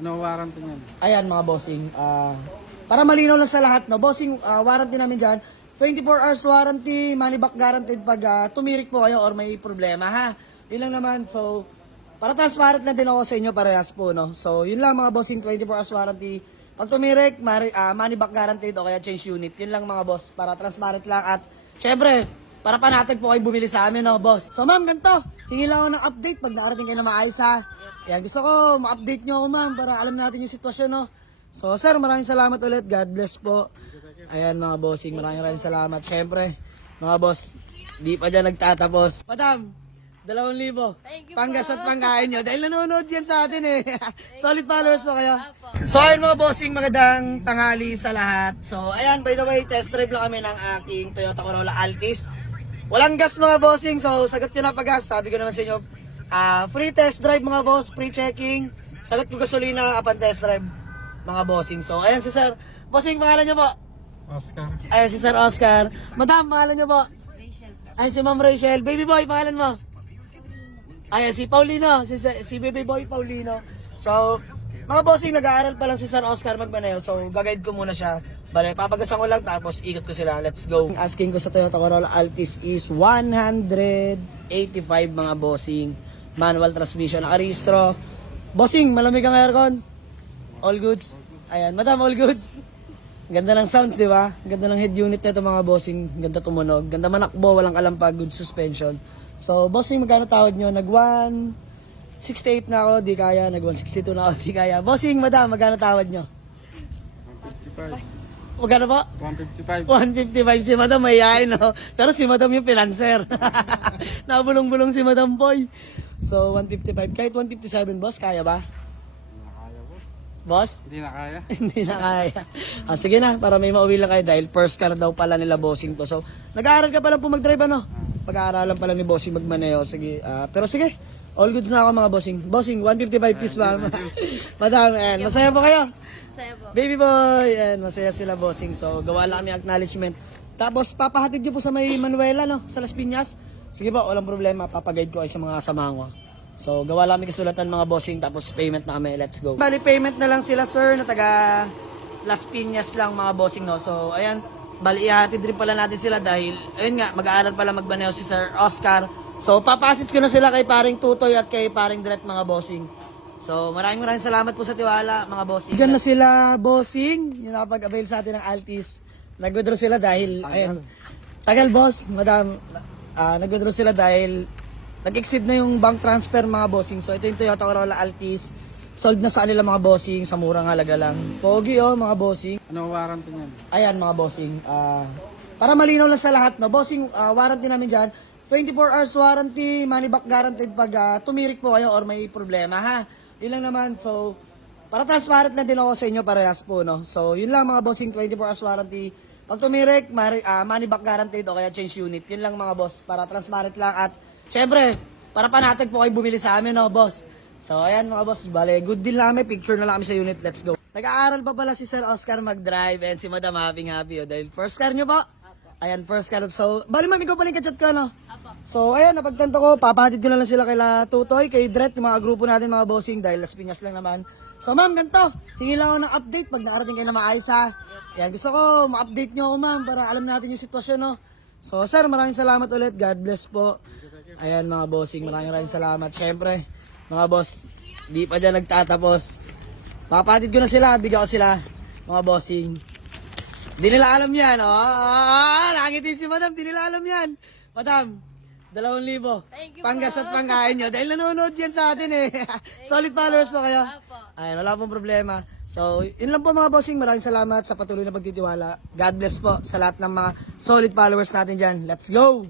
Ano warranty niyan? Ayan mga bossing, para malinaw lang sa lahat, no? Bossing, warranty namin dyan, 24 hours warranty, money back guaranteed pag tumirik po kayo or may problema, ha? Yun lang naman, so, para transparent lang din ako sa inyo parehas po, no? So, yun lang mga bossing, 24 hours warranty. Pag tumirik, money back guaranteed o kaya change unit. Yun lang mga boss, para transparent lang at, syempre, para panatag po kayo bumili sa amin, no, boss? So, ma'am, ganito, hingi lang ako ng update pag nakarating kayo na maayos, ha? Yan, gusto ko, ma-update nyo ako, ma'am, para alam natin yung sitwasyon, no? So, sir, maraming salamat ulit. God bless po. Ayan, mga bossing, maraming salamat. Syempre, mga boss, di pa dyan nagtatapos. Madam, 2,000. Panggas at pangkain nyo. Dahil nanonood yan sa atin eh. Solid followers po kayo. So ayun mga bossing, magandang tanghali sa lahat. So ayan, by the way, test drive lang kami ng aking Toyota Corolla Altis. Walang gas mga bossing, so sagot ko na pag-gas. Sabi ko naman sa inyo, free test drive mga boss, free checking. Sagot ko gasolina upon test drive mga bossing. So ayan si sir. Bossing, pangalan nyo po? Oscar. Ayan si sir Oscar. Madam, pangalan nyo po? Rachel. Ay, si Ma'am Rachel. Baby boy, pangalan mo? Ayan, si Paulino. Si baby boy Paulino. So, mga bossing, nag-aaral pa lang si Sir Oscar magmaneho. So, gagayad ko muna siya. Bale, papagasan ko lang tapos ikot ko sila. Let's go. Asking ko sa Toyota Corolla Altis is 185 mga bossing. Manual transmission, nakarehistro. Bossing, malamig ang aircon. All goods. Ayan, madam, all goods. Ganda ng sounds, di ba? Ganda ng head unit nito mga bossing. Ganda tumunog. Ganda manakbo, walang kalampag, good suspension. So, bossing, magkano tawad nyo? Nag-168 na ako, di kaya. Nag-162 na ako, di kaya. Bossing, madam, magkano tawad nyo? 155. Magkano po? 155. 155 si madam, mayayain, no? Pero si madam yung financer. Nabulong-bulong si madam boy. So, 155. Kahit 157, boss, kaya ba? Hindi na kaya, boss. Boss? Hindi na kaya. Hindi na kaya. Sige na, para may mauwi lang kayo dahil first car daw pala nila bossing to. So, nag-aaral ka pala po mag-drive, ano? Pag-aaralan pala ni bossing magmaneho. Sige, pero sige, all goods na ako mga bossing. Bossing, 155 piece ba? Madam, and masaya po kayo? Masaya po. Baby boy, and masaya sila bossing. So, gawa lang kami acknowledgement. Tapos, papahatid nyo po sa may Manuela, no? Sa Las Piñas. Sige po, walang problema. Papaguide ko kayo sa mga kasama ko. So, gawa lang kami kasulatan mga bossing. Tapos, payment na kami. Let's go. Bali, payment na lang sila, sir, na taga Las Piñas lang mga bossing, no? So, ayan. Bali, ihatid rin pala natin sila dahil, ayun nga, mag-aaral pala magmaneho si Sir Oscar. So, papasis ko na sila kay paring Tutoy at kay paring Dret mga bossing. So, maraming salamat po sa tiwala mga bossing. Diyan na sila bossing, yung nakapag-avail sa atin ng Altis. Nag-withdraw sila dahil, ayun, tagal boss, madam, nag-withdraw sila dahil nag-exceed na yung bank transfer mga bossing. So, ito yung Toyota Corolla Altis. Sold na sa kanila mga bossing, sa murang halaga lang. Pogi oh, mga bossing. Ano warranty niyan? Ayan mga bossing, para malinaw lang sa lahat, no? Bossing, warranty namin dyan, 24 hours warranty, money back guaranteed pag tumirik po kayo or may problema, ha? Yun lang naman, so, para transparent lang din ako sa inyo parehas po, no? So, yun lang mga bossing, 24 hours warranty. Pag tumirik, money back guaranteed o kaya change unit. Yun lang mga boss, para transparent lang at, syempre, para panatag po kayo bumili sa amin, no, boss? So, ayan mga boss, bale, good deal namin, picture na lang kami sa unit, let's go. Nag-aaral pa pala si Sir Oscar mag-drive and si Madam happy oh, dahil first car nyo po? Ayan, first car. So, bali ma'am, ikaw pala yung kachat ka, no? So, ayan, napagtanto ko, papahatid ko na lang sila kay Tutoy, kay Dret, yung mga grupo natin, mga bossing, dahil Las Piñas lang naman. So, ma'am, ganito, hingi lang ako ng update pag nakarating kayo na maayos, ha? Ayan, gusto ko, ma-update nyo ako, ma'am, para alam natin yung sitwasyon, no? So, sir, maraming salamat ulit. God bless po. Ayan, mga bossing, maraming salamat. Syempre, mga boss, di pa dyan nagtatapos. Papatid ko na sila, bigyan ko sila, mga bossing. Di nila alam yan, oh. Nakitin si madam, di nila alam yan. Madam, 2,000. Panggas at pangkain nyo. Dahil nanonood yan sa atin eh. Solid followers po kayo. Ayun, wala pong problema. So, yun lang po mga bossing. Maraming salamat sa patuloy na pagtitiwala. God bless po sa lahat ng mga solid followers natin dyan. Let's go!